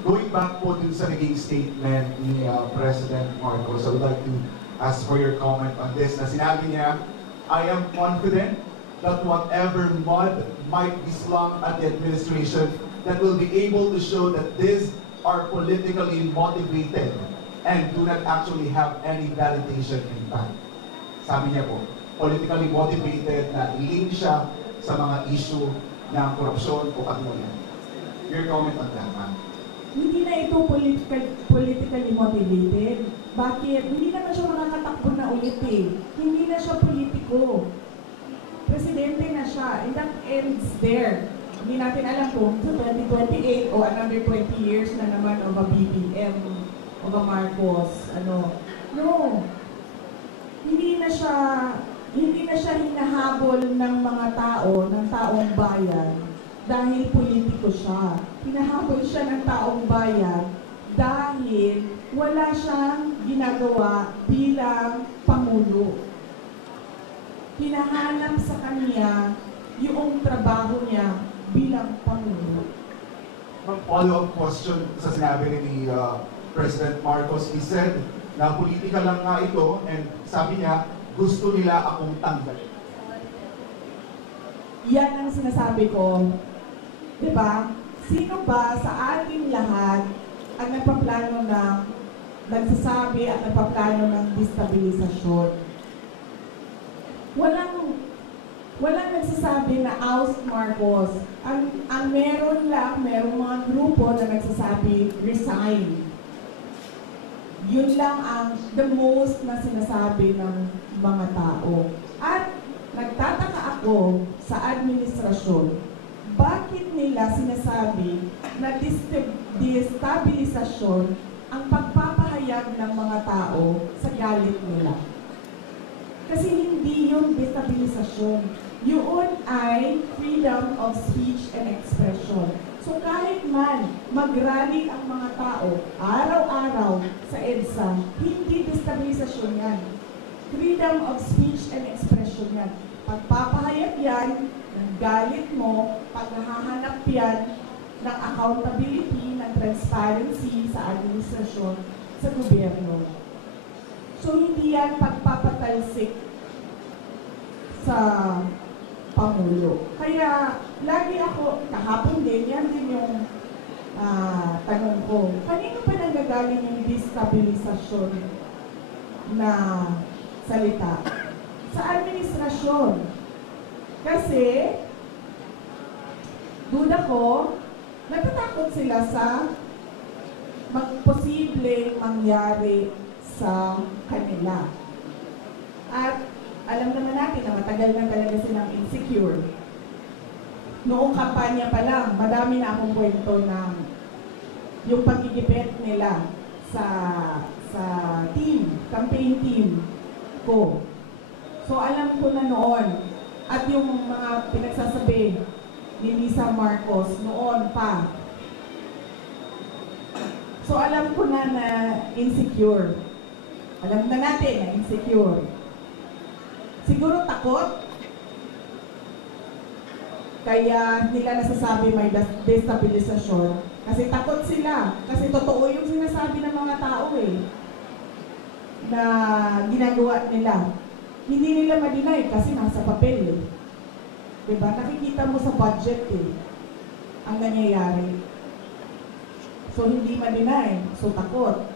Going back po dun sa naging statement ni President Marcos, I would like to ask for your comment on this, na sinabi niya, I am confident that whatever mud might be slung at the administration, that will be able to show that these are politically motivated and do not actually have any validation in fact. Sabi niya po, politically motivated na i-link siya sa mga issue ng korupsyon o katulad. Your comment on that, ma'am? Hindi na ito politically motivated. Bakit? Hindi naman siya makakatakbo na ulit eh. Hindi na siya politiko. Presidente na siya. And that ends there. Hindi natin alam kung sa 2028 o another 20 years na naman of a BBM, of a Marcos, No. Hindi na siya hinahabol ng mga tao, ng taong bayan dahil politiko siya. Hinahabol siya ng taong bayan dahil wala siyang ginagawa bilang Pangulo. Hinahanap sa kanya yung trabaho niya bilang Pangulo. Follow-up question sa sinabi ni President Marcos. He said na politika lang nga ito and sabi niya, gusto nila akong tanggalin. Yan ang sinasabi ko. Diba? Sino ba sa ating lahat ang nagpaplano ng nagsasabi at nagpaplano ng destabilisasyon? Walang nagsasabi na oust Marcos. Ang merong mga grupo na nagsasabi resign. Yun lang ang the most na sinasabi ng mga tao. At nagtataka ako sa administrasyon, bakit nila sinasabi na destabilisasyon ang pagpapahayag ng mga tao sa galit nila? Kasi hindi yun destabilisasyon. Yun ay freedom of speech and expression. So kahit man mag-rally ang mga tao araw-araw sa EDSA, hindi destabilisasyon yan. Freedom of speech and expression yan. Pagpapahayag yan ng galit mo, paghahanap yan ng accountability, ng transparency sa administrasyon, sa gobyerno. So hindi yan pagpapatalsik sa Pangulo. Kaya lagi ako, kahapon din, yan din yung tanong ko. Kanino pa nanggagaling yung destabilisasyon na salita? Sa administrasyon. Kasi, duda ko, natatakot sila sa posibleng mangyari sa kanila. At alam naman natin na matagal na talaga silang insecure. Noong kampanya pa lang, madami na akong kwento ng yung pagigipit nila sa campaign team ko. So alam ko na noon, at yung mga pinagsasabi ni Lisa Marcos noon pa. So alam ko na insecure. Alam na natin na insecure. Siguro takot. Kaya nila nasasabi may destabilisasyon. Kasi takot sila. Kasi totoo yung sinasabi ng mga tao na ginagawa nila. Hindi nila ma-deny kasi nasa papel Diba? Nakikita mo sa budget ang nangyayari. So hindi ma-deny. So takot.